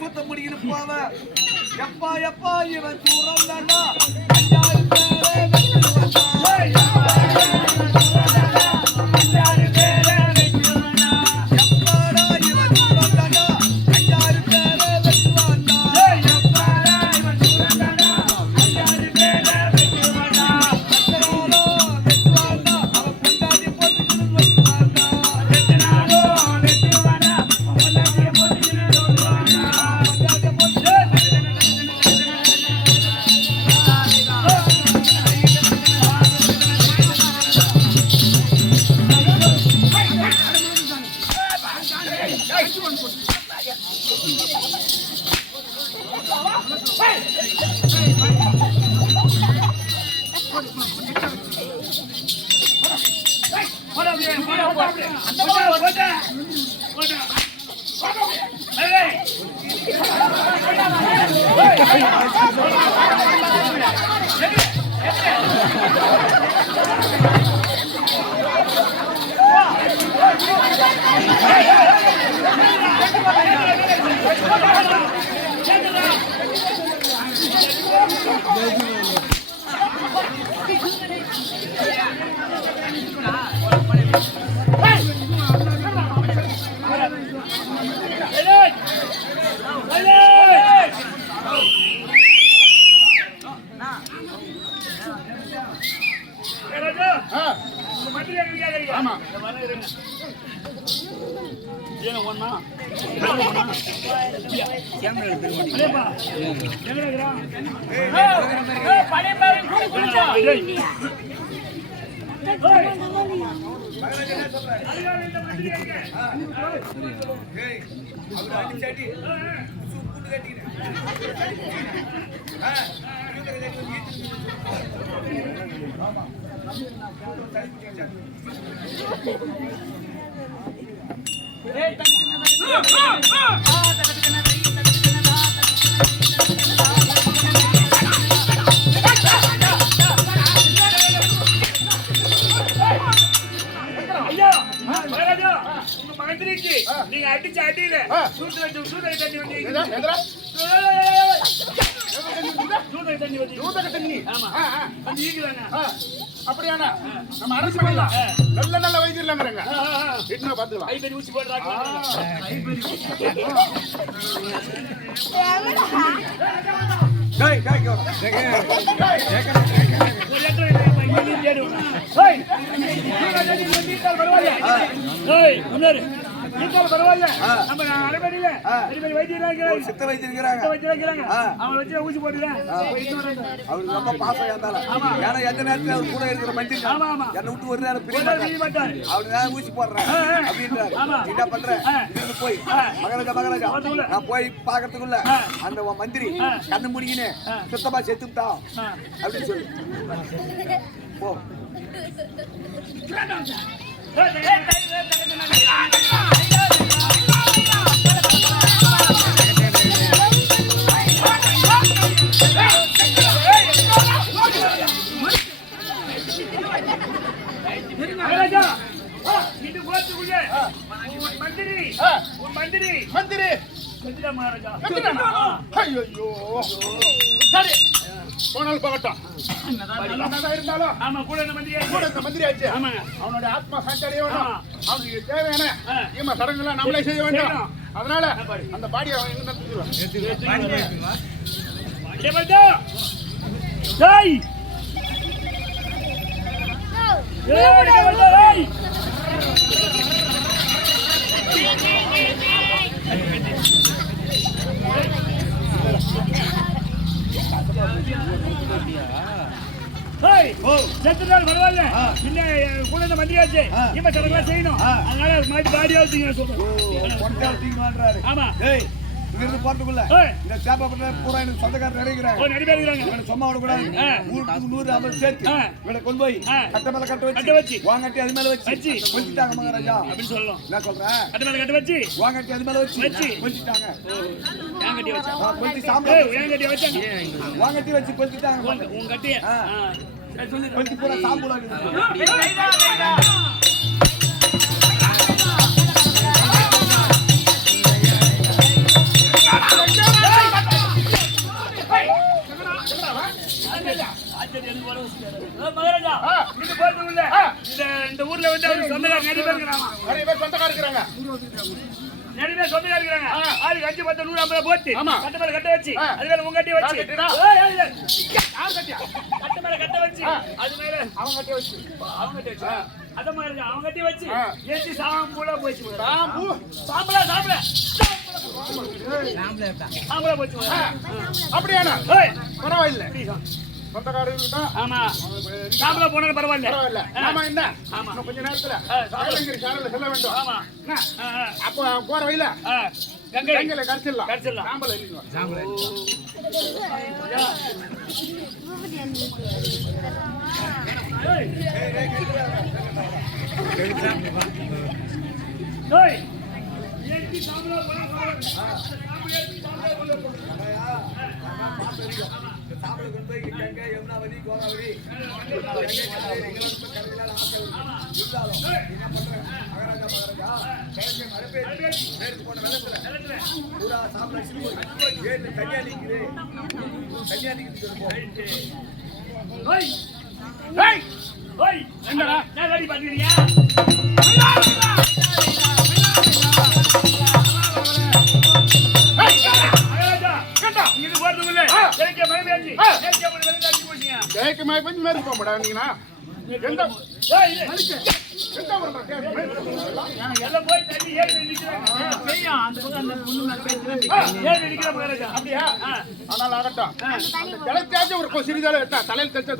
சூத்த முடிக்கணும் போவ எப்பா எப்பா இவன் சூழல் நீங்க அடிச்சு அடியில அப்படியானா நம்ம அரசு பண்ணலாம். நல்ல நல்ல வைத்தியம் இல்லாமங்க வீட்டுல பாத்துக்கலாம். ஐபரி ஊசி போடுறாங்க. டேய் டேய் சித்த வைத்திருக்கிறாங்க. அவங்க வச்சு ஊசி போட்டுறேன். அவருக்கு ரொம்ப பாசம் ஏந்தாலும் ஏன்னா எந்த நேரத்தில் அவர் கூட இருக்கிற மந்திரி என்னை விட்டு ஒரு நேரம் பிரிய மாட்டார். அவரு நான் ஊசி போடுறேன் அப்படின்றாரு. என்ன பண்றேன் போய் மகாராஜா நான் போய் பாக்கிறதுக்குள்ள அந்த மந்திரி கண்ணு முடிக்கினு சுத்தமா செத்துட்டா அப்படின்னு சொல்லி போ. ஐயோ சரி போனால் போகட்டும். நல்லதா இருந்தாலும் ஆமா கூட இந்த மந்திரி ஆச்சு. அவனுடைய ஆத்மா சாட்சியடைய வேணும். அவனுக்கு தேவையான ஈம சடங்குலாம் நம்மளே செய்ய வேண்டும். அதனால அந்த பாடியை அவன் எங்க செத்துட்டால் பரவாயில்ல. இல்ல கூட இந்த மந்திரியாச்சு இப்ப சடங்கெல்லாம் செய்யணும். அதனால மாட்டி பாடியாவது சொல்றேன். ஆமா இங்கிருந்து போறதுக்குள்ள இந்த சேப்பாப்பட்ட பூரா எனக்கு சொந்தக்காரர் நிறைய சும்மா விடக்கூடாது. 100 சேர்த்து இவனை கொண்டு போய் கட்ட மேல கட்ட வச்சு வாங்கட்டி அது மேல வச்சு கொஞ்சிட்டாங்க மகாராஜா அப்படின்னு சொல்லணும். என்ன சொல்றேன்? கட்ட மேல கட்ட வச்சு வாங்கட்டி அது மேல வச்சு கொஞ்சிட்டாங்க. வாங்கட்டி வச்சு கொஞ்சி சாம்பல் வாங்கட்டி வச்சாங்க. வாங்கட்டி வச்சு கொஞ்சிட்டாங்க. உங்க கட்டி சொல்லி கொஞ்சி பூரா சாம்பல் மகாராஜா இந்த ஊர்ல வந்து நிறைய பேர் சொந்தக்காரர் இருக்கிறாங்க. ஆளுக்கு 5 10 150 போட்டு கட்ட மேல கட்ட வச்சு அது மேல உங்க கட்டி வச்சு கட்ட மேல கட்ட வச்சு அது மேல அவங்க கட்டி வச்சு அத மாதிரி அவங்க கட்டி வச்சு ஏசி சாம்பலா போச்சு. சாம்பலா போச்சு. அப்படியானா பரவாயில்லை. சொந்தக்காரர் ஆமா சாம்பலா போனா பரவாயில்ல. ஆமா என்ன கொஞ்ச நேரத்துல சாலங்கிரி சாலையில செல்ல வேண்டும். ஆமா அப்போ போற வழியில கங்கையில கரைச்சிடலாம். சாம்பல் கங்கை யமுனாவதி கோதாவரி போன வெள்ளத்துல பூரா சாப்பிட தனியா நிக்குது. என்னடா நான் ரெடி பண்ணிடுறியா? ஒரு சிறிதால தலையில் கழிச்சா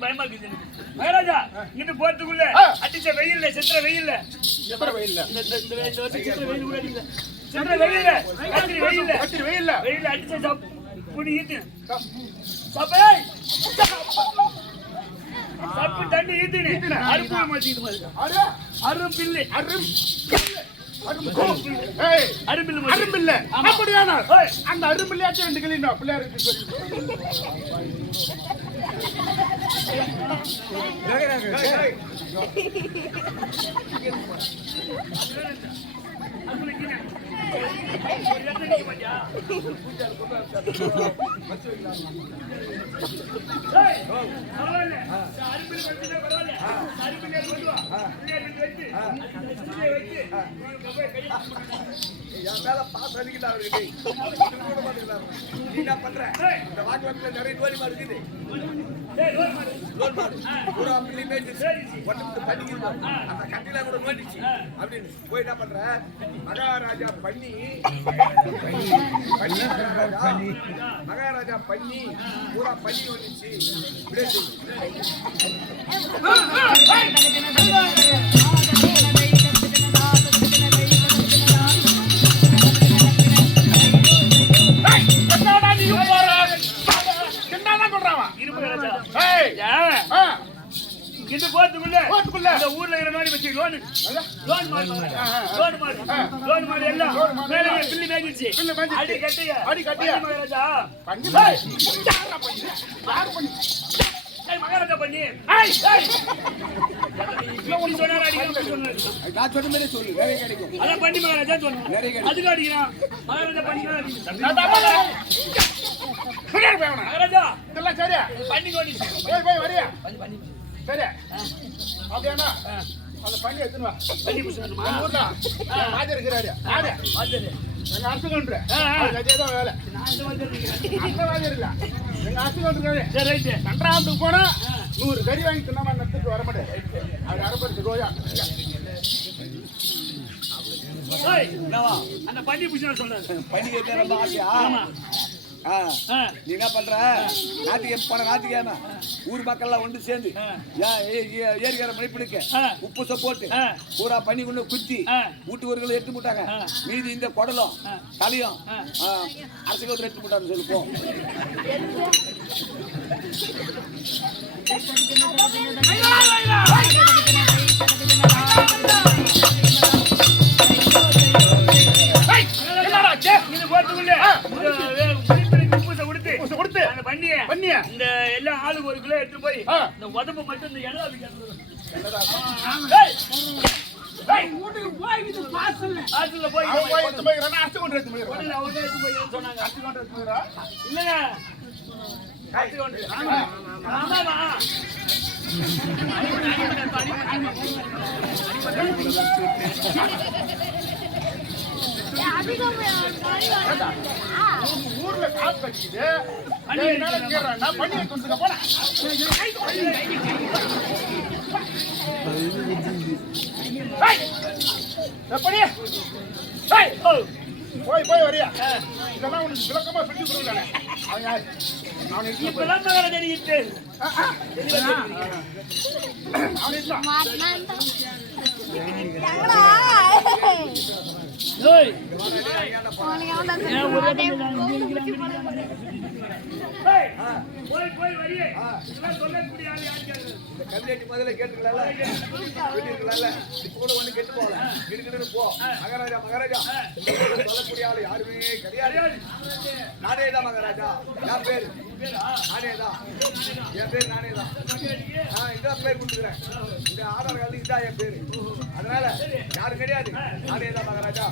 பயமா இருக்குது மகாராஜா. இங்க போறதுக்குள்ள அடிச்ச வெயில்ல செத்துற வெயில்ல அடிச்ச சப்பு தண்ணி ஈத்துன்னு அரும்பில்லு அரும்பில்ல. அப்படியானா அந்த அரும்பிள்ளையாச்சும் 2 கிலோ பிள்ளையாருக்கு சொல்லி என் மேல பாசம் அடிக்கிட்டாங்க. நீ என்ன பண்ற? இந்த வாக்கு நிறைய கோரிமா இருக்குது. லோன் மாடு பூரா பிள்ளை மேய்ச்சிருச்சு ஒட்டத்து பண்ணிக்கிட்டு அந்த கட்டில கூட நோண்டிச்சு அப்படின்னு போய் என்ன பண்ற மகாராஜா பண்ணி மகாராஜா பண்ணி பூரா பண்ணி வந்துச்சு இது போறதுக்குள்ள இந்த ஊர்ல இருக்கிற மாதிரி வச்சு லோன் மாடு எல்லாம் மேலே பில்லு மேய்ச்சிச்சு அடி கட்டிய மகாராஜா மகாராஜா பண்ணி சொன்னாரு நான் சொன்ன மாதிரி சொல்லு நிறைய கிடைக்கும் அதான் பண்ணி மகாராஜா சொன்னேன் அதுக்கு அடிக்கிறான் மகாராஜா பண்ணி மகாராஜா இதெல்லாம் சரியா பண்ணி கொண்டு போய் வரியா சரி அப்படியாண்ணா அந்த பண்ணி எடுத்துன்னு வா பண்ணி புடிச்சணுமா ஊர்ல ராஜா இருக்கிறாரு யாரு எங்க அரசு கொண்டு அதேதான் வேலை அந்த ராஜா இல்ல எங்க அரசு கொண்டு சரி ரைட்டு கன்றாமத்துக்கு போனா 100 கறி வாங்கி தின்னாம நட்டுட்டு வர மாட்டேன் அவர் அரப்படிச்சு ரோஜா அந்த பண்ணி புடிச்சு சொல்றாரு பண்ணி கேட்க ரொம்ப ஆசையா நீ என்ன பண்ற ஞாயிற்றுக்கிழமை ஊர் மக்கள்லாம் ஒன்று சேர்ந்து ஏரிக்கிற மணிப்பிடுக்க உப்புச போட்டு பூரா பண்ணி கொண்டு குத்தி வீட்டுவர்கள் எடுத்து போட்டாங்க மீதி இந்த குடலும் தலையும் அரசுகள் எடுத்து போட்டாங்க சொல்லுப்போம் கொடுத்து அந்த பண்ணிய இந்த எல்லா ஆளுக்கு 1 கிலோ எடுத்து போய் இந்த உடம்பு மட்டும் இந்த இடம் வீட்டுக்கு போய் இது பாசல்ல போய் அரசு கொண்டு சொன்னாங்க அரசு கொண்டு இல்லங்க அரசு கொண்டு ஆமாமா ஊர்ல காசு கட்டிட்டு பண்ணி கொடுத்துக்க போன எப்படி போய் வரியா இதெல்லாம் உனக்கு விளக்கமா சொல்லி கொடுக்கல கல்யாணி முதல்ல கேட்டுக்கல இப்ப கூட ஒண்ணு கெட்டு போகல இருக்குன்னு போ மகாராஜா சொல்லக்கூடிய ஆளு யாருமே கிடையாது நானேதான் மகாராஜா என் பேரு நானேதான் என் பேரு நானேதான் இதான் பேர் கொடுத்துக்கிறேன் இந்த ஆதார் கார்டு இதான் என் பேரு அதனால யாரும் கிடையாது நானேதான் மகாராஜா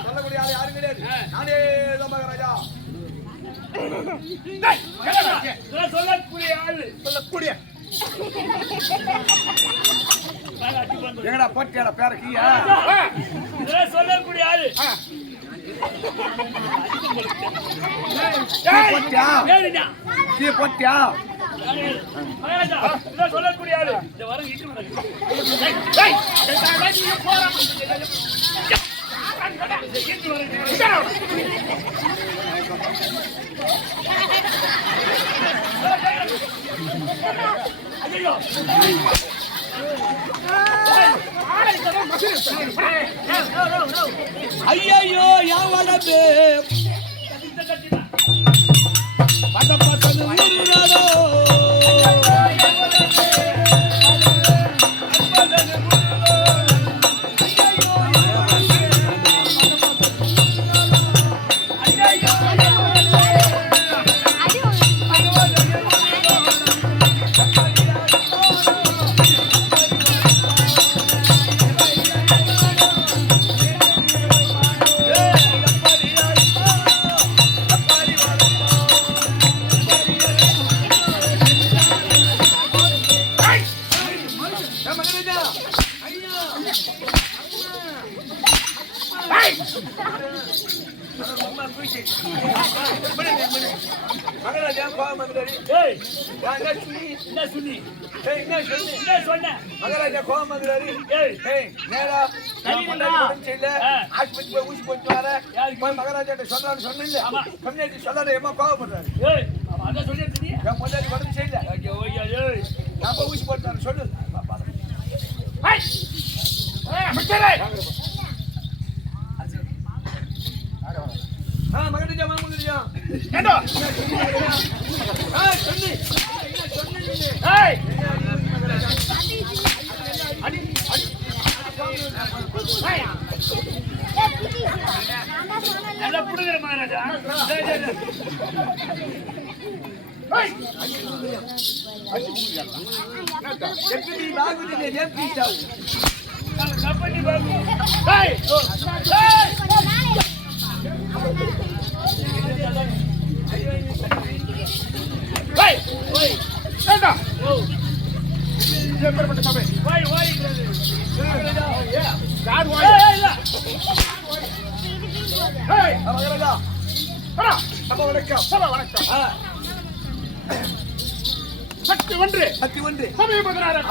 சொல்லக்கூடிய ஆளு யாரும் கிடையாது நானேதான் மகாராஜா சொல்லக்கூடிய எங்கடா போட்டியாடா பேர கீயா சொல்லக்கூடிய ஆளு போட்டியா சொல்லக்கூடிய ஆளு இந்த வர ஐயோ ஐயோ யா வடபே பத பதனு ஊருறாரோ மகராஜா கோவம் வந்துடாரு. ஏய் யாங்க சுனி என்ன சொன்னி ஏய் என்ன சொன்னி என்ன சொன்ன மகராஜா கோவம் வந்துடாரு. ஏய் ஏய் நேரா சரிடா. இல்ல ஆஸ்பத்திரி போய் ஊசி போட்டு வர போய் மகராஜாட்ட சொல்றான்னு சொன்னீங்க. ஆமா. சொன்னேன் சொல்லாத ஏமா கோவப்படுறாரு. ஏய் அத சொல்லிட்டு நீ என் பொண்டாட்டி உடம்பு சரியில்லை. ஓகே ஓகே ஏய் நான் போய் ஊசி போட்டு சொல்லு. ஹை மச்சரே மகராஜா மாமுங்கரியா ஏண்டா சொன்னி ஏய் அடி அடி ஏய் நல்லா புடுங்கற மகாராஜா டேய் டேய் ஏய் எப்படி லாகுதிலே ஏன் பீச்சாவு கப்படி பாபு ஏய் ஏய் ஏய் ஓய் ஏண்டா ஓ ये पर बट तबे वाई वाई गाड वाई இல்ல ஏய் மகராஜா அடா அப்ப வணக்கம் வணக்கம் சக்தி ஒன்று சக்தி ஒன்று சமய மகராஜா